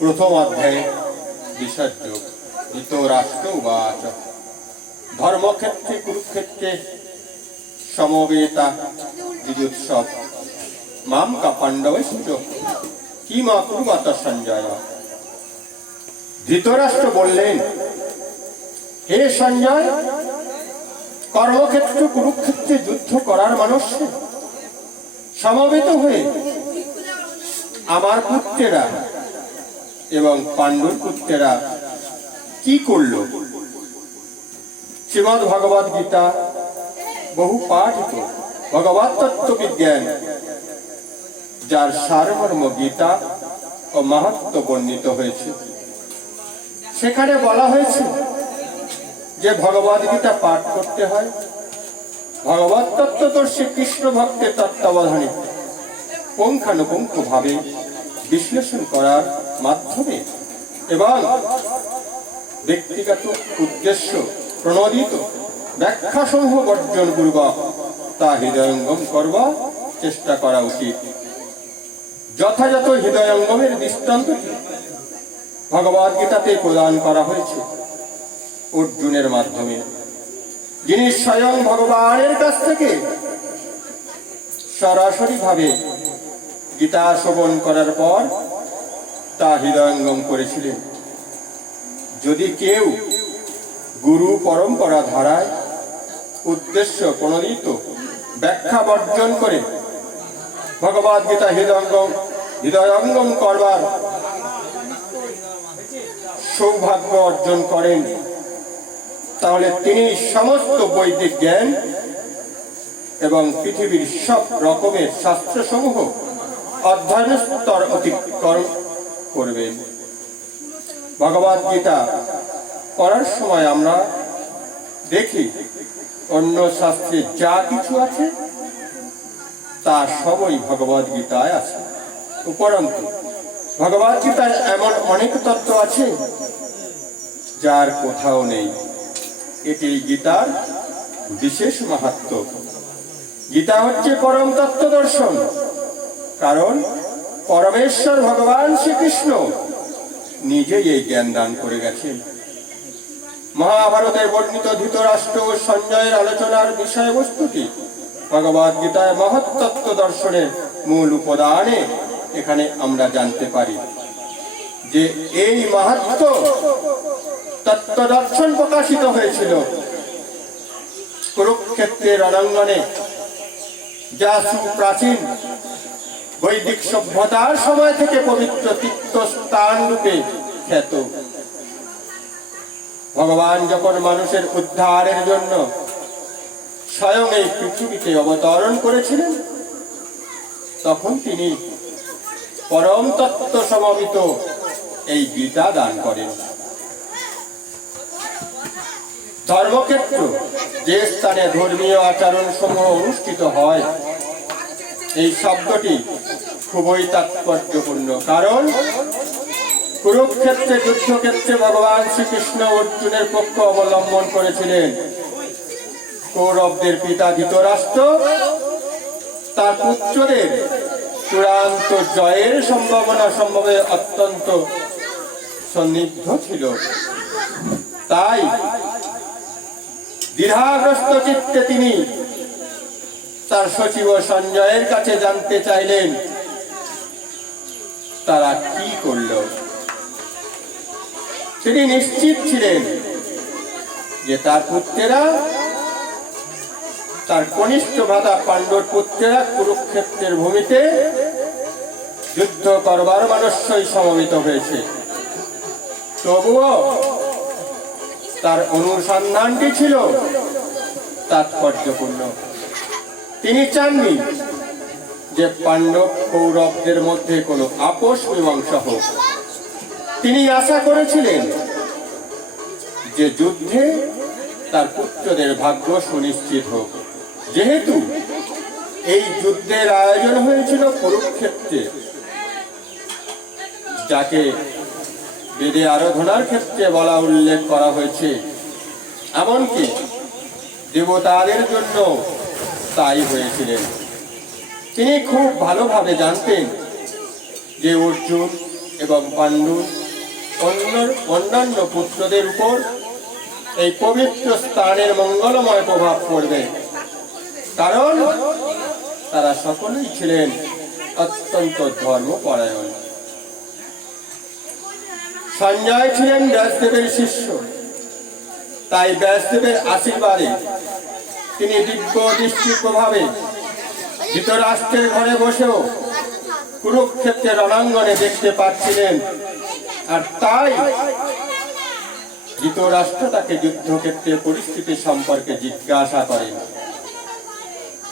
प्रथम अध्याय विसर्जक धृतराष्ट्र उवाच धर्मक्षेत्रे कुरुक्षेत्रे समवेता युजुत्सव माम का पांडवश्च किम अकुर्वत संजय। धृतराष्ट्र बोलें हे संजय कर्मक्षेत्र कुरुक्षेत्रे युद्ध करार मानुष्य समवेत हुए आमार पुत्रेरा एवं पांडुर पुत्रेरा की करलो। श्रीमद् भगवद गीता बहु पाठित भगवत तत्व विज्ञान जार सारमर्म गीता और महत्व वर्णित হয়েছে। সেখানে বলা হয়েছে যে ভগবদ গীতা পাঠ করতে হয় ভগবত তত্ত্বদর্শী কৃষ্ণ ভক্তের তত্ত্বাবধানে পুঙ্খানুপুঙ্খ ভাবে বিশ্লেষণ করার মাধ্যমে এবং ব্যক্তিগত উদ্দেশ্য প্রণোদিত ব্যাখ্যাসমূহ বর্জন পূর্বক তা হৃদয়ঙ্গম করবার চেষ্টা করা উচিত। যথাযথ হৃদয়ঙ্গমের দৃষ্টান্তটি ভগবদ গীতাতে প্রদান করা হয়েছে অর্জুনের মাধ্যমে, যিনি স্বয়ং ভগবানের কাছ থেকে সরাসরি ভাবে গীতা শ্রবণ করার পর তা হৃদয়ঙ্গম করেছিলেন। যদি কেউ গুরু পরম্পরা ধারায় উদ্দেশ্য প্রণোদিত ব্যাখ্যা বর্জন করে ভগবদ গীতা হৃদয়ঙ্গম করবার সৌভাগ্য অর্জন করেন তাহলে তিনি সমস্ত বৈদিক জ্ঞান এবং পৃথিবীর সব রকমের শাস্ত্রসমূহ অধ্যয়নের স্তর অতিক্রম করবেন। ভগবদ গীতা পড়ার সময় আমরা দেখি অন্য শাস্ত্রে যা কিছু আছে তা সবই ভগবদ গীতায় আছে। উপরন্তু ভগবদ গীতায় এমন অনেক তত্ত্ব আছে যার কোথাও নেই। এটি গীতার বিশেষ মাহাত্ম্য। গীতা হচ্ছে পরম তত্ত্ব দর্শন, কারণ পরমেশ্বর ভগবান শ্রীকৃষ্ণ নিজেই এই জ্ঞান দান করে গেছেন। মহাভারতে বর্ণিত ধৃতরাষ্ট্র ও সঞ্জয়ের আলোচনার বিষয়বস্তুটি ভগবদ গীতায় মহৎ তত্ত্ব দর্শনের মূল উপাদানে এখানে আমরা জানতে পারি যে এই মাহাত্ম্য তত্ত্ব দর্শন প্রকাশিত হয়েছিল কুরুক্ষেত্রের রণাঙ্গনে, যা সুপ্রাচীন বৈদিক সভ্যতার সময় থেকে পবিত্র তীর্থস্থান রূপে খ্যাত। ভগবান যখন মানুষের উদ্ধারের জন্য স্বয়ং এই পৃথিবীতে অবতরণ করেছিলেন তখন তিনি পরম তত্ত্ব সমবেত এই গীতা দান করেন। ধর্মক্ষেত্র যে স্থানে ধর্মীয় আচরণ সমূহ অনুষ্ঠিত হয় এই শব্দটি খুবই তাৎপর্যপূর্ণ, কারণ কুরুক্ষেত্রে যুদ্ধক্ষেত্রে ভগবান শ্রীকৃষ্ণ অর্জুনের পক্ষ অবলম্বন করেছিলেন। কৌরবদের পিতা ধৃতরাষ্ট্র তার পুত্রদের চূড়ান্ত জয়ের সম্ভাবনা সম্ভবে অত্যন্ত সন্নিগ্ধ ছিল। তাই দ্বিধাগ্রস্ত চিত্তে তিনি তার সচিব সঞ্জয়ের কাছে জানতে চাইলেন তারা কি করল। তিনি নিশ্চিত ছিলেন যে তার পুত্রেরা, তার কনিষ্ঠ ভ্রাতা পাণ্ডুর পুত্রেরা কুরুক্ষেত্রের ভূমিতে যুদ্ধ করবার মানস্যই সমবেত হয়েছে। তবুও তার অনুসন্ধানটি ছিল তাৎপর্যপূর্ণ। তিনি চাননি যে পাণ্ডব কৌরবদের মধ্যে কোনো আপোষ মীমাংসা হোক। তিনি আশা করেছিলেন যে যুদ্ধে তার পুত্রদের ভাগ্য সুনিশ্চিত হোক। যেহেতু এই যুদ্ধের আয়োজন হয়েছিল কুরুক্ষেত্রে, যাকে বেদে আরাধনার ক্ষেত্রে বলা উল্লেখ করা হয়েছে, এমনকি দেবতাদের জন্য তাই হয়েছিলেন। তিনি খুব ভালোভাবে জানতেন যে অর্জুন এবং পাণ্ডু অন্যান্য পুত্রদের উপর এই পবিত্র স্থানের মঙ্গলময় প্রভাব পড়বে, কারণ তারা সকলেই ছিলেন অত্যন্ত ধর্মপরায়ণ। সঞ্জয় ছিলেন ব্যাসদেবের শিষ্য, তাই ব্যাসদেবের আশীর্বাদে তিনি দিব্য দৃষ্টির প্রভাবে ধৃতরাষ্ট্রের ঘরে বসেও কুরুক্ষেত্রের রণাঙ্গনে দেখতে পাচ্ছিলেন। আর তাই ধৃতরাষ্ট্র তাকে যুদ্ধক্ষেত্রের পরিস্থিতি সম্পর্কে জিজ্ঞাসা করেন।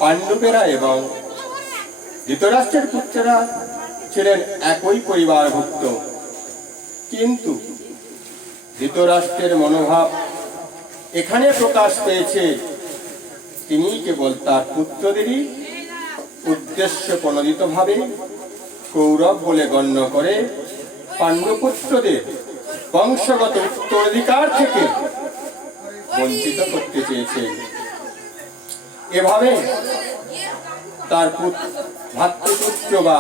পাণ্ডবেরা এবং ধৃতরাষ্ট্রের পুত্রেরা ছিলেন একই পরিবারভুক্ত, কিন্তু ধৃতরাষ্ট্রের মনোভাব এখানে প্রকাশ পেয়েছে তিনি কেবল তার পুত্রদেরই উদ্দেশ্য প্রণোদিতভাবে কৌরব বলে গণ্য করে পাণ্ডুপুত্রদের বংশগত উত্তরাধিকার থেকে বঞ্চিত করতে চেয়েছেন। এভাবে তার ভাতৃপুত্র বা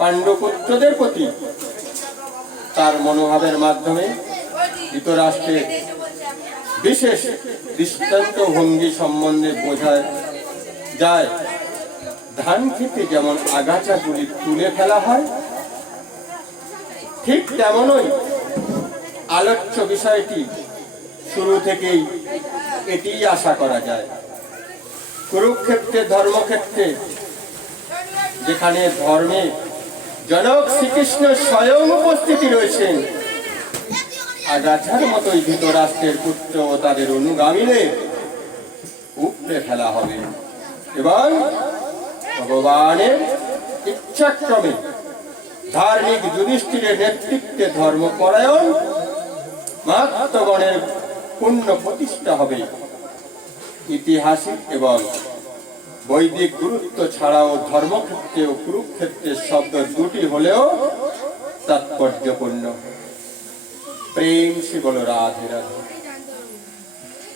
পাণ্ডুপুত্রদের প্রতি তার মনোভাবের মাধ্যমে ধৃতরাষ্ট্রের বিশেষ দৃষ্টান্ত ভঙ্গি সম্বন্ধে বোঝা যায়। ধান খেতে যেমন আগাছাগুলি তুলে ফেলা হয়, ঠিক তেমনই আলোচ্য বিষয়টি শুরু থেকেই এটি আশা করা যায়। কুরুক্ষেত্রে ধর্মক্ষেত্রে, যেখানে ধর্মে জনক শ্রীকৃষ্ণ স্বয়ং উপস্থিতি রয়েছেন, আগাছার মতোই ধৃতরাষ্ট্রের পুত্র ও তাদের অনুগামীদের উপড়ে ফেলা হবে এবং ভগবানের ইচ্ছাক্রমে ধার্মিক যুধিষ্ঠিরের নেতৃত্বে ধর্মপরায়ণ মাতৃগণের পূর্ণ প্রতিষ্ঠা হবে। ঐতিহাসিক এবং বৈদিক গুরুত্ব ছাড়াও ধর্মক্ষেত্রে ও কুরুক্ষেত্রের শব্দ দুটি হলেও তাৎপর্যপূর্ণ। প্রেম সে বলো রাধে রাধে।